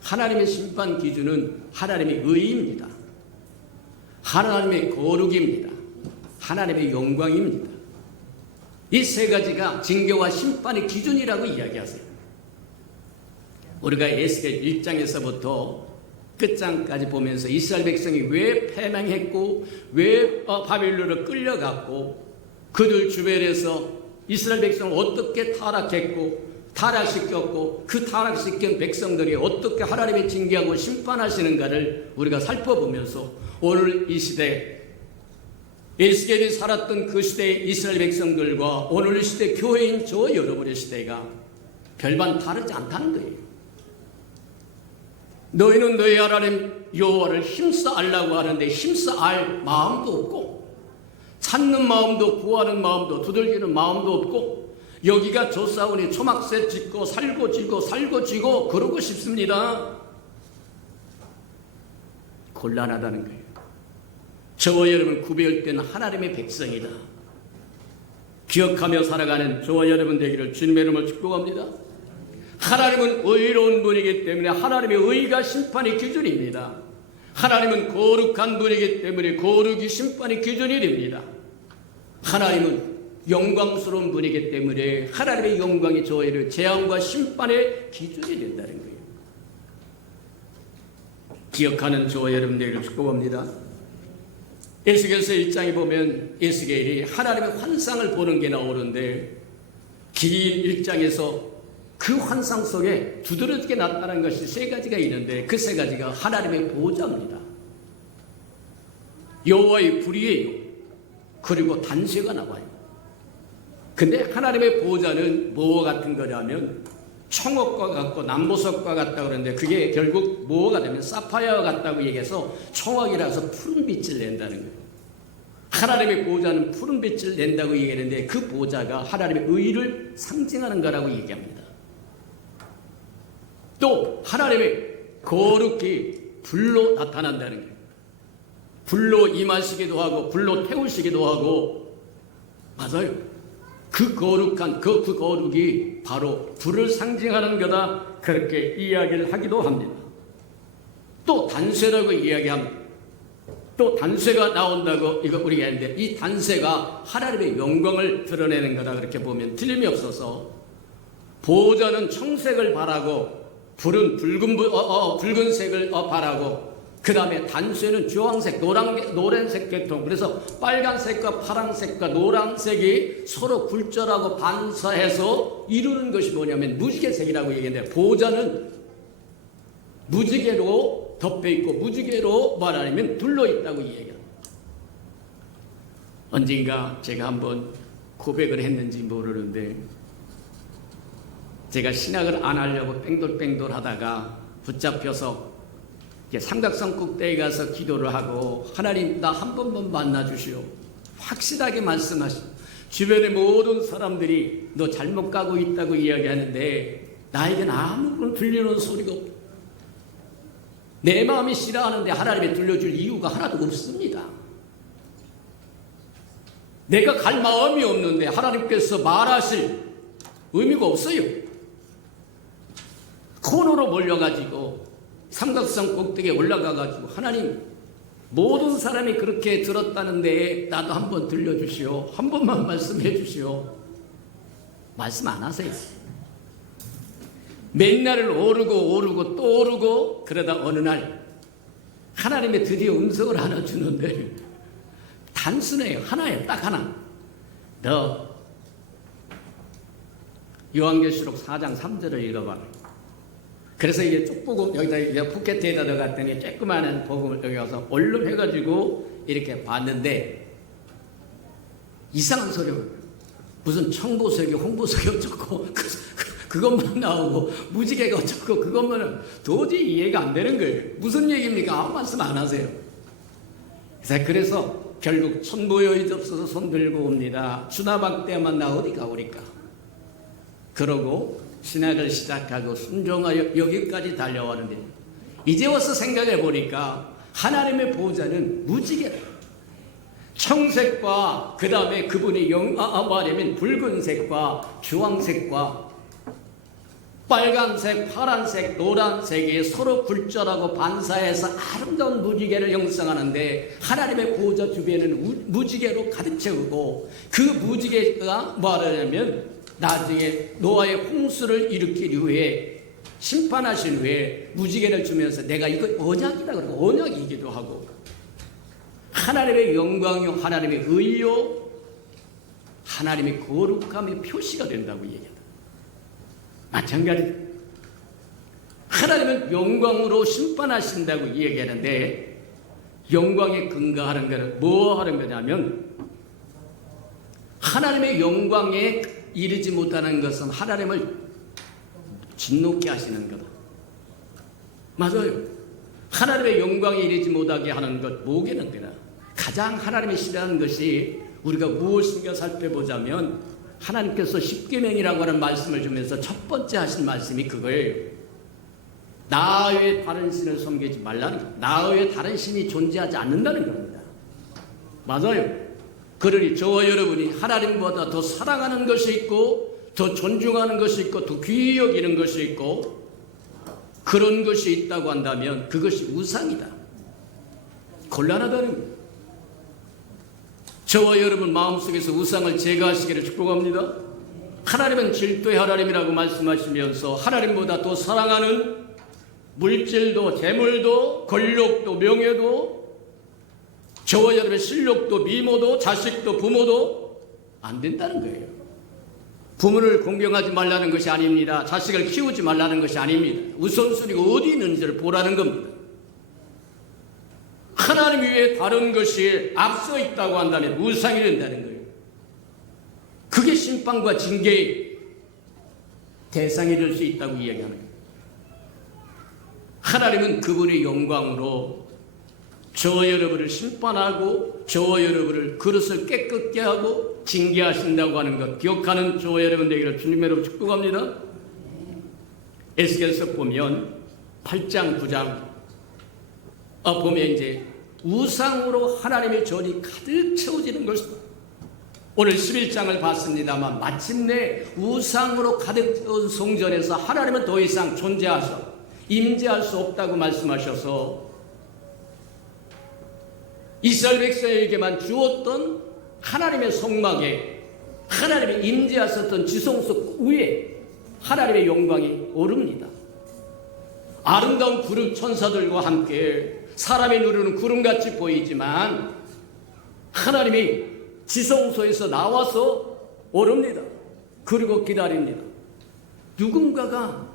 하나님의 심판 기준은 하나님의 의입니다. 하나님의 거룩입니다. 하나님의 영광입니다. 이 세 가지가 징계와 심판의 기준이라고 이야기하세요. 우리가 에스겔 1장에서부터 끝장까지 보면서 이스라엘 백성이 왜 패망했고 왜 바벨론으로 끌려갔고 그들 주변에서 이스라엘 백성을 어떻게 타락시켰고 그 타락시킨 백성들이 어떻게 하나님의 징계하고 심판하시는가를 우리가 살펴보면서 오늘 이 시대 에스겔이 살았던 그 시대의 이스라엘 백성들과 오늘 이 시대 교회인 저 여러분의 시대가 별반 다르지 않다는 거예요. 너희는 너희 하나님 여호와를 힘써 알라고 하는데 힘써 알 마음도 없고 찾는 마음도 구하는 마음도 두들기는 마음도 없고 여기가 조사오니 초막새 짓고 살고 지고 그러고 싶습니다. 곤란하다는 거예요. 저와 여러분 구별된 하나님의 백성이다. 기억하며 살아가는 저와 여러분 되기를 주님의 이름으로 축복합니다. 하나님은 의로운 분이기 때문에 하나님의 의가 심판의 기준입니다. 하나님은 거룩한 분이기 때문에 거룩이 심판의 기준이 됩니다. 하나님은 영광스러운 분이기 때문에 하나님의 영광이 저희를 재앙과 심판의 기준이 된다는 거예요. 기억하는 저와 여러분들을 축복합니다. 에스겔서 1장에 보면 에스겔이 하나님의 환상을 보는 게 나오는데 긴 1장에서 그 환상 속에 두드러지게 나타난 것이 세 가지가 있는데 그 세 가지가 하나님의 보호자입니다. 여호와의 불이에요. 그리고 단쇠가 나와요. 근데 하나님의 보호자는 뭐와 같은 거냐면 청옥과 같고 남보석과 같다고 그러는데 그게 결국 뭐가 되면 사파이어와 같다고 얘기해서 청옥이라서 푸른 빛을 낸다는 거예요. 하나님의 보호자는 푸른 빛을 낸다고 얘기하는데 그 보호자가 하나님의 의를 상징하는 거라고 얘기합니다. 또 하나님의 거룩이 불로 나타난다는 거예요. 불로 임하시기도 하고 불로 태우시기도 하고 맞아요. 그 거룩한 그 거룩이 바로 불을 상징하는 거다 그렇게 이야기를 하기도 합니다. 또 단쇠라고 이야기합니다. 또 단쇠가 나온다고 이거 우리가 했는데 이 단쇠가 하나님의 영광을 드러내는 거다 그렇게 보면 틀림이 없어서 보호자는 청색을 바라고 불은 붉은색을 바라고 그 다음에 단쇠는 주황색, 노란색 계통. 그래서 빨간색과 파란색과 노란색이 서로 굴절하고 반사해서 이루는 것이 뭐냐면 무지개색이라고 얘기했는데 보호자는 무지개로 덮여있고 무지개로 말하면 둘러있다고 얘기해요. 언젠가 제가 한번 고백을 했는지 모르는데 제가 신학을 안 하려고 뺑돌뺑돌 하다가 붙잡혀서 삼각성 꼭대기 가서 기도를 하고 하나님 나 한 번만 만나 주시오. 확실하게 말씀하시오. 주변의 모든 사람들이 너 잘못 가고 있다고 이야기하는데 나에겐 아무런 들리는 소리가 없다. 내 마음이 싫어하는데 하나님이 들려줄 이유가 하나도 없습니다. 내가 갈 마음이 없는데 하나님께서 말하실 의미가 없어요. 코너로 몰려가지고 삼각성 꼭대기에 올라가가지고 하나님 모든 사람이 그렇게 들었다는데 나도 한번 들려주시오. 한 번만 말씀해 주시오. 말씀 안 하세요. 맨날 오르고 또 오르고 그러다 어느 날 하나님의 드디어 음성을 하나 주는데 단순해요. 하나예요. 딱 하나. 너 요한계시록 4장 3절을 읽어봐. 그래서 이게 쪽복음 여기다 이제 포켓에다 넣어갔더니 조그마한 복음을 여기 와서 얼른 해가지고 이렇게 봤는데 이상한 소리가 무슨 청보석이 홍보석이 어쩌고 그것만 나오고 무지개가 어쩌고 그것만은 도저히 이해가 안 되는 거예요. 무슨 얘기입니까? 아무 말씀 안 하세요. 그래서 결국 천보여의접서서 손 들고 옵니다. 주나박 때만 나 어디 가오리까? 그러고 신학을 시작하고 순종하여 여기까지 달려왔는데 이제 와서 생각해 보니까 하나님의 보호자는 무지개다. 청색과 그 다음에 그분이 말하면 붉은색과 주황색과 빨간색, 파란색, 노란색이 서로 굴절하고 반사해서 아름다운 무지개를 형성하는데 하나님의 보호자 주변에는 무지개로 가득 채우고 그 무지개가 말하냐면 나중에 노아의 홍수를 일으키기 위해 심판하신 후에 무지개를 주면서 내가 이거 언약이다 그러고 언약이기도 하고 하나님의 영광이요 하나님의 의요 하나님의 거룩함의 표시가 된다고 얘기합니다. 마찬가지 하나님은 영광으로 심판하신다고 얘기하는데 영광에 근거하는 것은 뭐 하는 거냐면 하나님의 영광에 이르지 못하는 것은 하나님을 진노케 하시는 거다. 맞아요. 하나님의 영광에 이르지 못하게 하는 것 뭐겠는 거다. 가장 하나님이 싫어하는 것이 우리가 무엇인가 살펴보자면 하나님께서 십계명이라고 하는 말씀을 주면서 첫 번째 하신 말씀이 그거예요. 나 외에 다른 신을 섬기지 말라는 것. 나 외에 다른 신이 존재하지 않는다는 겁니다. 맞아요. 그러니 저와 여러분이 하나님보다 더 사랑하는 것이 있고 더 존중하는 것이 있고 더 귀히 여기는 것이 있고 그런 것이 있다고 한다면 그것이 우상이다. 곤란하다는 거예요. 저와 여러분 마음속에서 우상을 제거하시기를 축복합니다. 하나님은 질투의 하나님이라고 말씀하시면서 하나님보다 더 사랑하는 물질도 재물도 권력도 명예도 저와 여러분의 실력도 미모도 자식도 부모도 안 된다는 거예요. 부모를 공경하지 말라는 것이 아닙니다. 자식을 키우지 말라는 것이 아닙니다. 우선순위가 어디 있는지를 보라는 겁니다. 하나님 위에 다른 것이 앞서 있다고 한다면 우상이 된다는 거예요. 그게 심판과 징계의 대상이 될 수 있다고 이야기하는 거예요. 하나님은 그분의 영광으로 저와 여러분을 심판하고 저와 여러분을 그릇을 깨끗게 하고 징계하신다고 하는 것 기억하는 저와 여러분 되기를 주님의 이름으로 축복합니다. 에스겔서 보면 8장 9장 보면 이제 우상으로 하나님의 전이 가득 채워지는 것입니다. 오늘 11장을 봤습니다만 마침내 우상으로 가득 채운 성전에서 하나님은 더 이상 존재하셔 임재할 수 없다고 말씀하셔서 이스라엘 백성에게만 주었던 하나님의 성막에 하나님이 임재하셨던 지성소 위에 하나님의 영광이 오릅니다. 아름다운 구름 천사들과 함께 사람이 누르는 구름같이 보이지만 하나님이 지성소에서 나와서 오릅니다. 그리고 기다립니다. 누군가가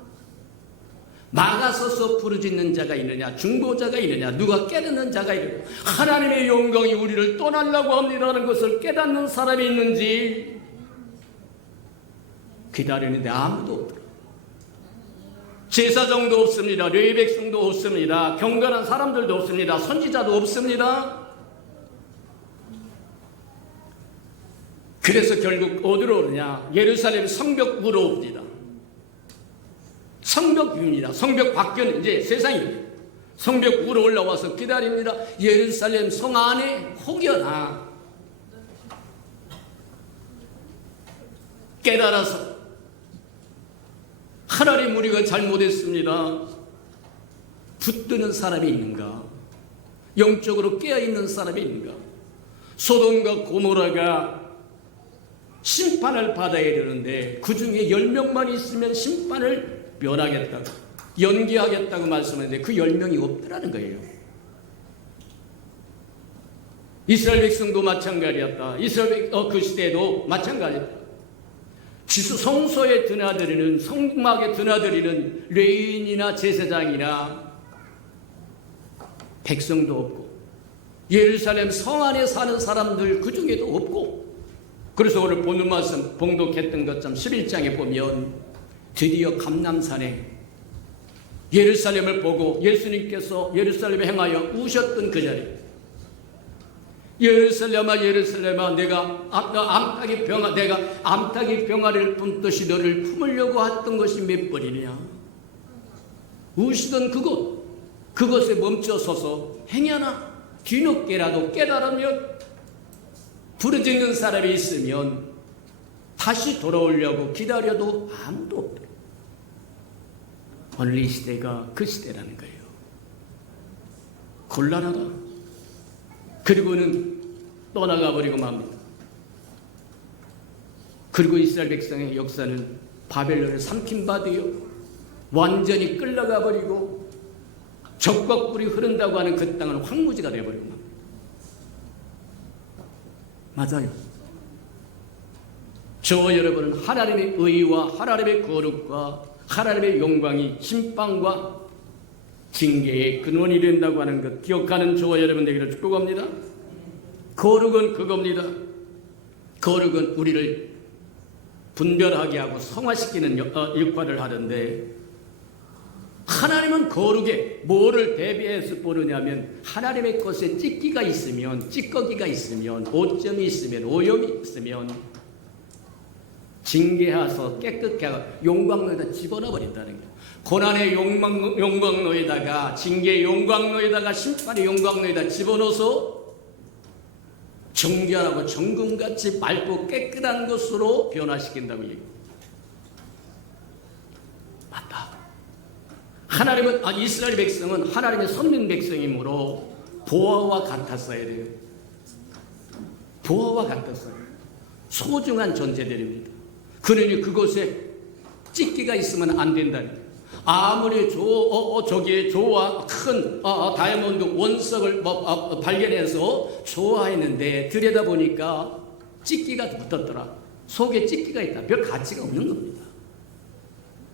막아서서 부르짖는 자가 있느냐, 중보자가 있느냐, 누가 깨닫는 자가 있느냐, 하나님의 영광이 우리를 떠나려고 합니다라는 것을 깨닫는 사람이 있는지 기다리는데 아무도 없더라. 제사장도 없습니다. 레위 백성도 없습니다. 경건한 사람들도 없습니다. 선지자도 없습니다. 그래서 결국 어디로 오느냐? 예루살렘 성벽 위로 옵니다. 성벽 위입니다. 성벽 밖에는 이제 세상입니다. 성벽 위로 올라와서 기다립니다. 예루살렘 성 안에 혹여나 깨달아서 하나님 우리가 잘못했습니다. 붙드는 사람이 있는가? 영적으로 깨어있는 사람이 있는가? 소돔과 고모라가 심판을 받아야 되는데 그 중에 10명만 있으면 심판을 면하겠다고, 연기하겠다고 말씀하는데 그 10명이 없더라는 거예요. 이스라엘 백성도 마찬가지였다. 이스라엘 그 시대도 마찬가지였다. 지수 성소에 드나들이는, 성막에 드나들이는 레위인이나 제사장이나 백성도 없고, 예루살렘 성 안에 사는 사람들 그 중에도 없고, 그래서 오늘 보는 말씀 봉독했던 것처럼 11장에 보면 드디어 감람산에 예루살렘을 보고 예수님께서 예루살렘에 행하여 우셨던 그 자리, 예루살렘아 예루살렘아 내가 암탉이 병아리를 품듯이 너를 품으려고 했던 것이 몇 번이냐. 우시던 그곳에 멈춰서서 행여나 뒤늦게라도 깨달으면 부르짖는 사람이 있으면 다시 돌아오려고 기다려도 아무도 없다. 오늘 이 시대가 그 시대라는 거예요. 곤란하다. 그리고는 떠나가 버리고 맙니다. 그리고 이스라엘 백성의 역사는 바벨론에 삼킨바디요, 완전히 끌려가 버리고 적과 꿀이 흐른다고 하는 그 땅은 황무지가 되어버리고 맙니다. 맞아요. 저와 여러분은 하나님의 의와 하나님의 거룩과 하나님의 영광이 심판과 징계의 근원이 된다고 하는 것 기억하는 저와 여러분 되기를 축복합니다. 거룩은 그겁니다. 거룩은 우리를 분별하게 하고 성화시키는 역할을 하는데, 하나님은 거룩에 뭐를 대비해서 보느냐면 하나님의 것에 찌꺼기가 있으면 오점이 있으면 오염이 있으면 징계하서 깨끗게 하고 용광로에다 집어넣어 버린다는 거예요. 고난의 용광로에다가, 징계의 용광로에다가, 심판의 용광로에다 집어넣어서 정결하고 정금같이 맑고 깨끗한 것으로 변화시킨다고 얘기해요. 맞다. 하나님은, 이스라엘 백성은 하나님의 선민 백성이므로 보화와 같았어야 돼요. 보화와 같았어요. 소중한 존재들입니다. 그러니 그곳에 찌끼가 있으면 안 된다는 거예요. 아무리 저기에 조화 큰 다이아몬드 원석을 발견해서 좋아했는데 들여다보니까 찌끼가 붙었더라. 속에 찌끼가 있다. 별 가치가 없는 겁니다.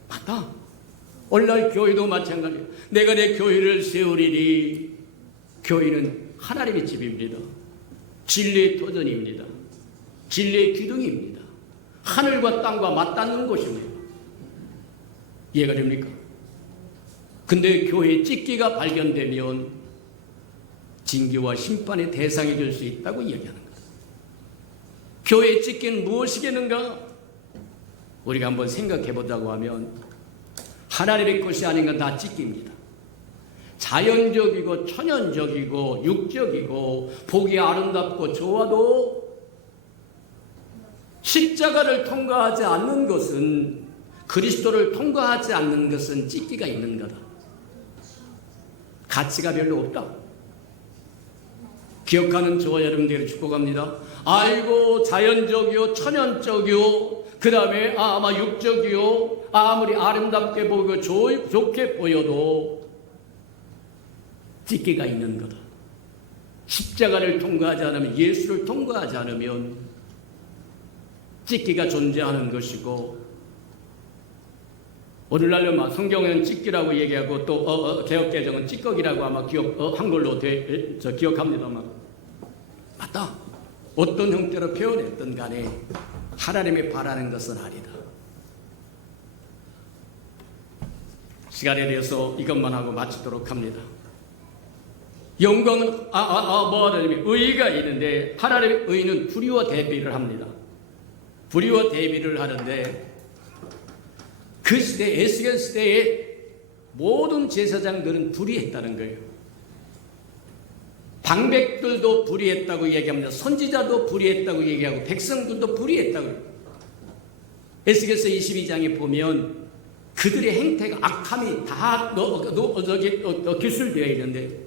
맞다. 오늘날 교회도 마찬가지예요. 내가 내 교회를 세우리니, 교회는 하나님의 집입니다. 진리의 터전입니다. 진리의 기둥입니다. 하늘과 땅과 맞닿는 곳입니다. 이해가 됩니까? 근데 교회에 찌끼가 발견되면 징계와 심판의 대상이 될 수 있다고 이야기하는 거예요. 교회의 찌끼는 무엇이겠는가? 우리가 한번 생각해 보자고 하면 하나님의 것이 아닌 건 다 찌끼입니다. 자연적이고 천연적이고 육적이고 보기 아름답고 좋아도 십자가를 통과하지 않는 것은, 그리스도를 통과하지 않는 것은 찌끼가 있는 거다. 가치가 별로 없다. 기억하는 저와 여러분들을 축복합니다. 아이고 자연적이요 천연적이요 그 다음에 아마 육적이요 아무리 아름답게 보이고 좋게 보여도 찌끼가 있는 거다. 십자가를 통과하지 않으면, 예수를 통과하지 않으면 찌끼가 존재하는 것이고, 오늘날로 성경에는 찌끼라고 얘기하고 또 개혁개정은 찌꺼기라고 아마 한글로 기억합니다만, 맞다. 어떤 형태로 표현했던 간에 하나님이 바라는 것은 아니다. 시간에 대해서 이것만 하고 마치도록 합니다. 영광은 의의가 있는데 하나님의 의의는 불의와 대비를 합니다. 불의와 대비를 하는데, 그 시대 에스겔 시대에 모든 제사장들은 불의했다는 거예요. 방백들도 불의했다고 얘기합니다. 선지자도 불의했다고 얘기하고 백성들도 불의했다고 해요. 에스겔서 22장에 보면 그들의 행태가 악함이 다 기술되어 있는데,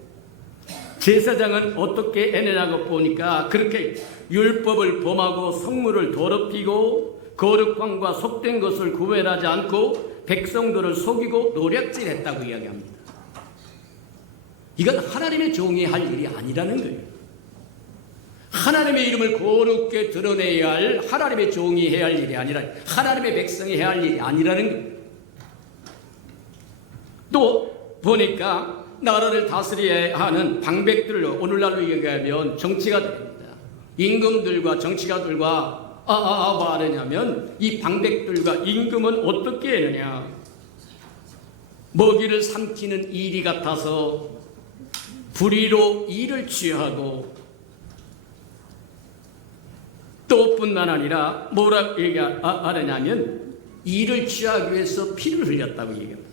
제사장은 어떻게 해내냐고 보니까 그렇게 율법을 범하고 성물을 더럽히고 거룩함과 속된 것을 구별하지 않고 백성들을 속이고 노략질했다고 이야기합니다. 이건 하나님의 종이 할 일이 아니라는 거예요. 하나님의 이름을 거룩게 드러내야 할 하나님의 종이 해야 할 일이 아니라 하나님의 백성이 해야 할 일이 아니라는 거예요. 또 보니까 나라를 다스려야 하는 방백들을 오늘날로 얘기하면 정치가들입니다. 임금들과 정치가들과 뭐 하느냐면 이 방백들과 임금은 어떻게 했느냐, 먹이를 삼키는 이리 같아서 불의로 이를 취하고, 또 뿐만 아니라 뭐라고 얘기하느냐면 이를 취하기 위해서 피를 흘렸다고 얘기합니다.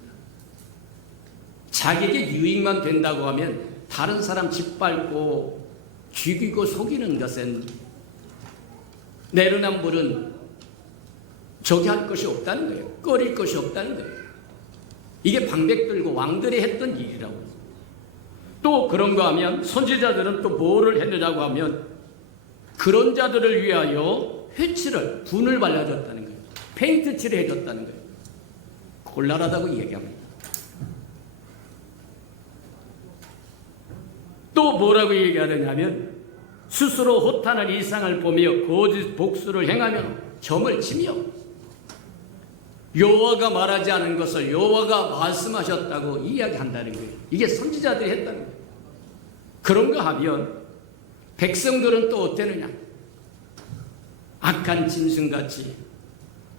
자기에게 유익만 된다고 하면 다른 사람 짓밟고 죽이고 속이는 것은 내로남불은 저기 할 것이 없다는 거예요. 꺼릴 것이 없다는 거예요. 이게 방백들과 왕들이 했던 일이라고. 또 그런가 하면 선지자들은 또 뭐를 했느냐고 하면 그런 자들을 위하여 회칠을, 분을 발라줬다는 거예요. 페인트 칠을 해줬다는 거예요. 곤란하다고 얘기합니다. 또 뭐라고 얘기하느냐면 스스로 호탄한 이상을 보며 거짓 복수를 행하며 점을 치며 여호와가 말하지 않은 것을 여호와가 말씀하셨다고 이야기한다는 거예요. 이게 선지자들이 했다는 거예요. 그런가 하면 백성들은 또 어땠느냐, 악한 짐승같이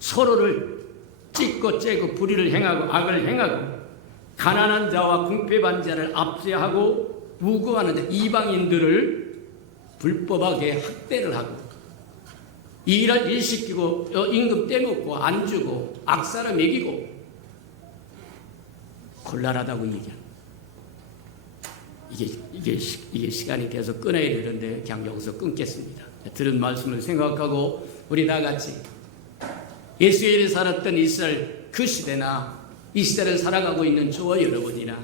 서로를 찢고 째고 불의를 행하고 악을 행하고 가난한 자와 궁핍한 자를 압제하고 무고하는 이방인들을 불법하게 학대를 하고 일을 일시키고 임금 떼먹고 안 주고 악사를 먹이고 곤란하다고 얘기합니다. 이게 시간이 계속 끊어야 되는데 그냥 여기서 끊겠습니다. 들은 말씀을 생각하고 우리 다 같이 예수엘이 살았던 이스라엘 그 시대나 이 시대를 살아가고 있는 저와 여러분이나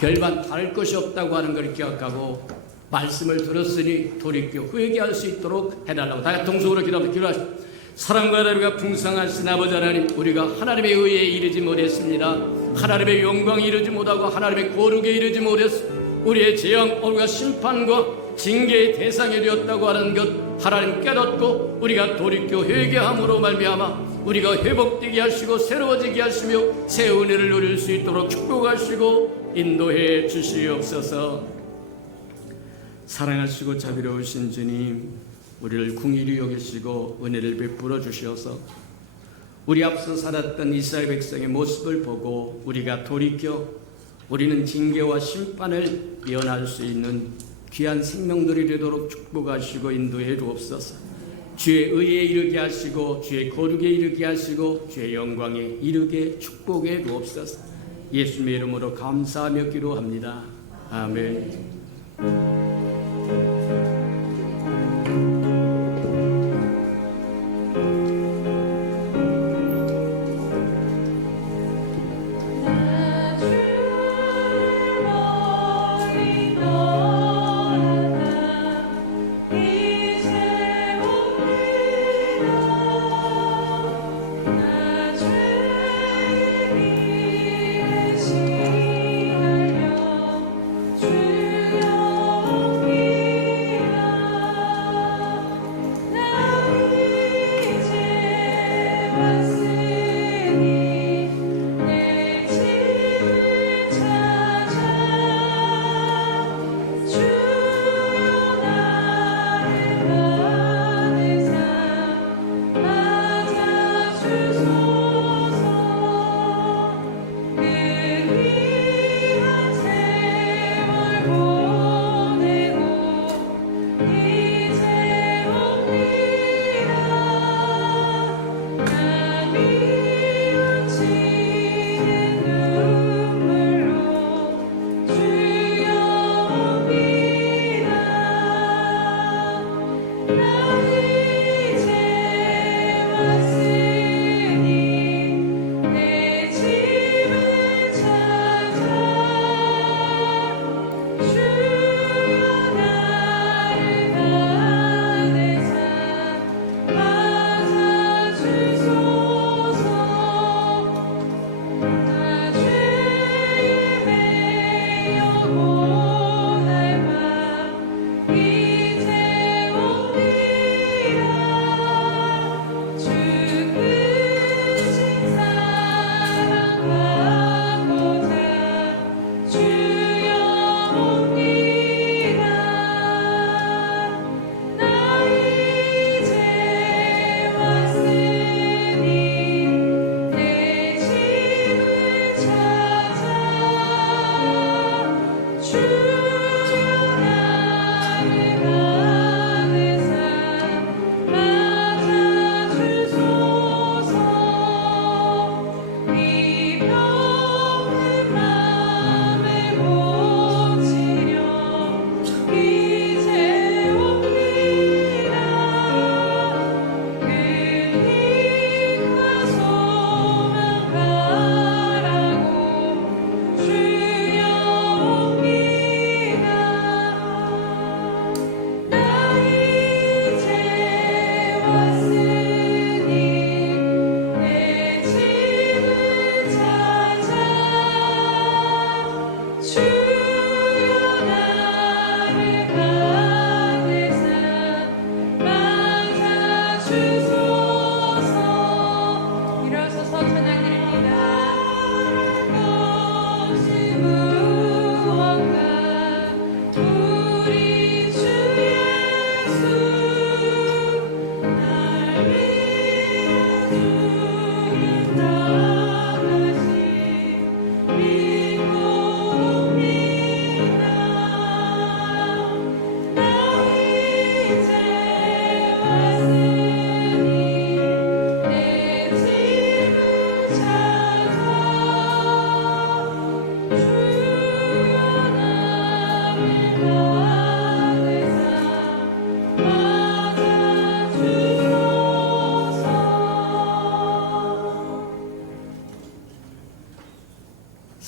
별반 다를 것이 없다고 하는 걸 기억하고 말씀을 들었으니 돌이켜 회개할 수 있도록 해달라고 다 동성으로 기도하십시오. 사랑과 나라가 풍성하신 아버지 하나님, 우리가 하나님의 의에 이르지 못했습니다. 하나님의 영광에 이르지 못하고 하나님의 거룩에 이르지 못했습니다. 우리의 재앙과 심판과 징계의 대상이 되었다고 하는 것 하나님 깨닫고 우리가 돌이켜 회개함으로 말미암아 우리가 회복되게 하시고 새로워지게 하시며 새 은혜를 누릴 수 있도록 축복하시고 인도해 주시옵소서. 사랑하시고 자비로우신 주님, 우리를 궁일히 여기시고 은혜를 베풀어 주시어서 우리 앞서 살았던 이스라엘 백성의 모습을 보고 우리가 돌이켜 우리는 징계와 심판을 면할 수 있는 귀한 생명들이 되도록 축복하시고 인도해 주옵소서. 주의 의에 이르게 하시고 주의 거룩에 이르게 하시고 주의 영광에 이르게 축복해 주옵소서. 예수님의 이름으로 감사하며 기도합니다. 아멘.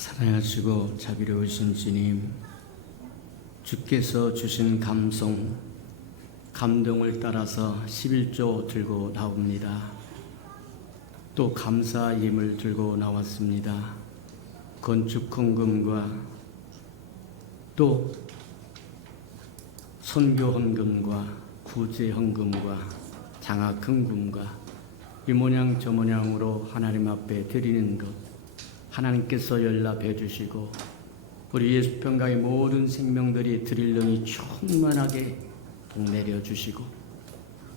사랑하시고 자비로우신 주님, 주께서 주신 감동을 따라서 11조 들고 나옵니다. 또 감사 예물 들고 나왔습니다. 건축 헌금과 또 선교 헌금과 구제 헌금과 장학 헌금과 이 모양 저 모양으로 하나님 앞에 드리는 것, 하나님께서 연락해 주시고 우리 예수평강의 모든 생명들이 드릴 영이 충만하게 복 내려 주시고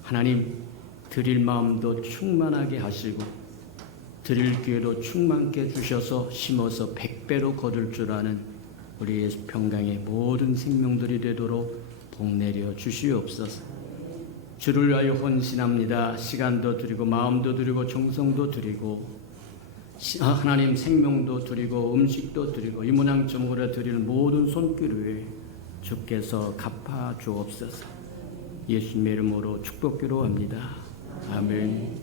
하나님 드릴 마음도 충만하게 하시고 드릴 기회도 충만케 주셔서 심어서 100배로 거둘 줄 아는 우리 예수평강의 모든 생명들이 되도록 복 내려 주시옵소서. 주를 위하여 헌신합니다. 시간도 드리고 마음도 드리고 정성도 드리고 하나님 생명도 드리고 음식도 드리고 이 모양 저 모양 드리는 모든 손길 위에 주께서 갚아 주옵소서. 예수님의 이름으로 축복기로 합니다. 아멘.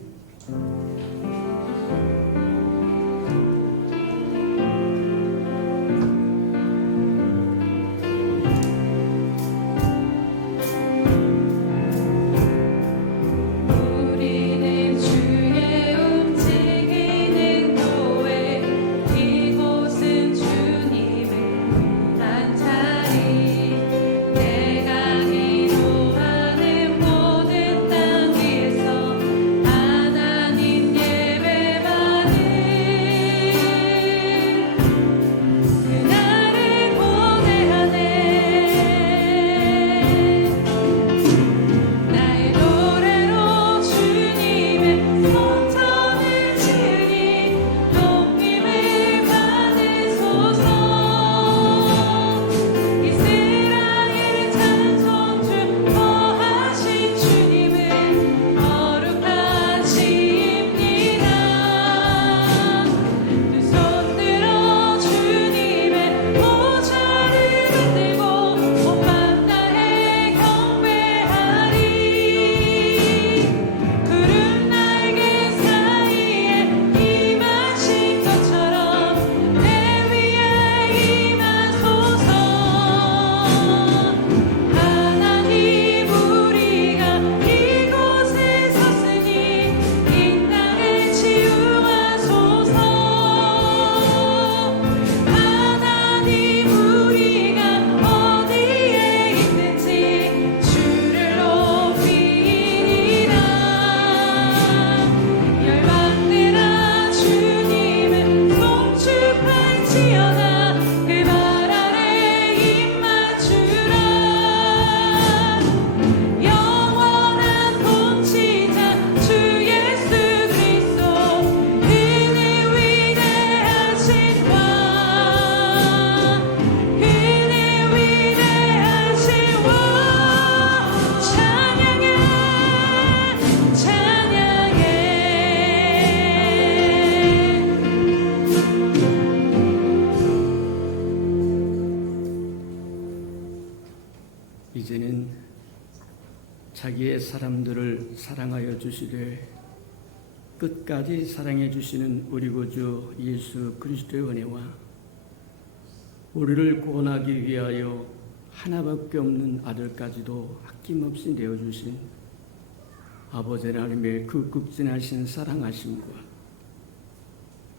이제는 자기의 사람들을 사랑하여 주시되 끝까지 사랑해 주시는 우리 구주 예수 그리스도의 은혜와 우리를 구원하기 위하여 하나밖에 없는 아들까지도 아낌없이 내어주신 아버지 하나님의 그 극진하신 사랑하심과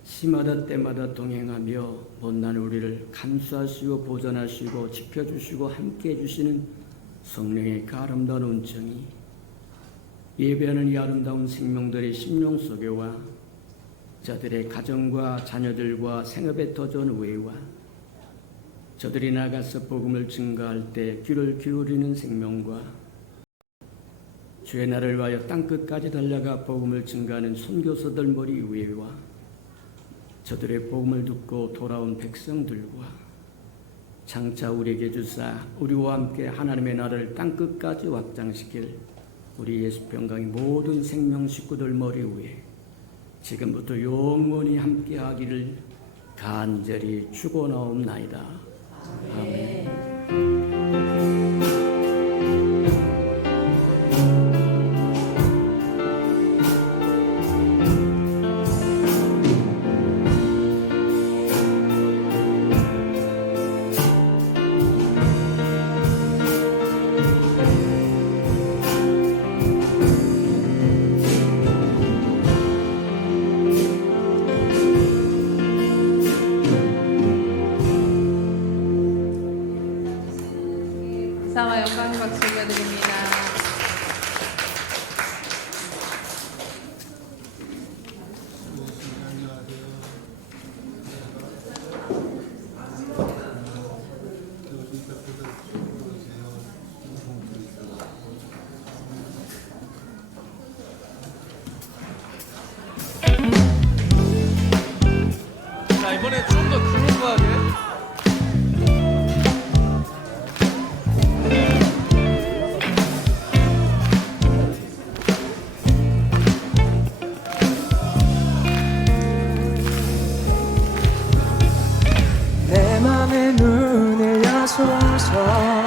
시마다 때마다 동행하며 못난 우리를 감수하시고 보존하시고 지켜주시고 함께해 주시는 성령의 그 아름다운 은총이 예배하는 이 아름다운 생명들의 심령 속에와 저들의 가정과 자녀들과 생업에 터져온 외와 저들이 나가서 복음을 증거할 때 귀를 기울이는 생명과 주의 날을 위하여 땅끝까지 달려가 복음을 증거하는 선교사들 머리 위에와 저들의 복음을 듣고 돌아온 백성들과 장차 우리에게 주사 우리와 함께 하나님의 나라를 땅끝까지 확장시킬 우리 예수평강의 모든 생명 식구들 머리 위에 지금부터 영원히 함께하기를 간절히 축원하옵나이다. 아멘. 하소서.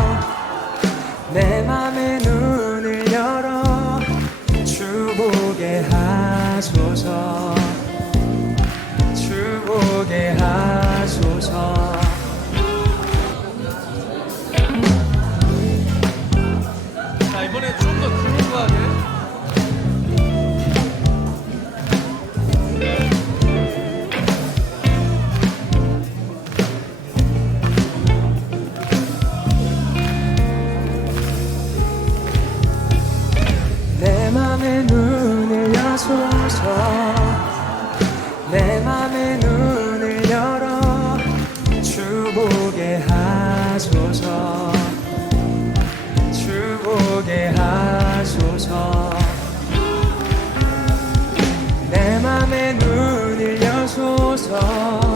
내 맘의 눈을 열어 주 보게 하소서. 주 보게 하소서. 자, 이번에 좀 더 글로브하게. 내 맘의 눈을 여소서. 내 맘의 눈을 열어 주 보게 하소서. 주 보게 하소서. 내 맘의 눈을 여소서.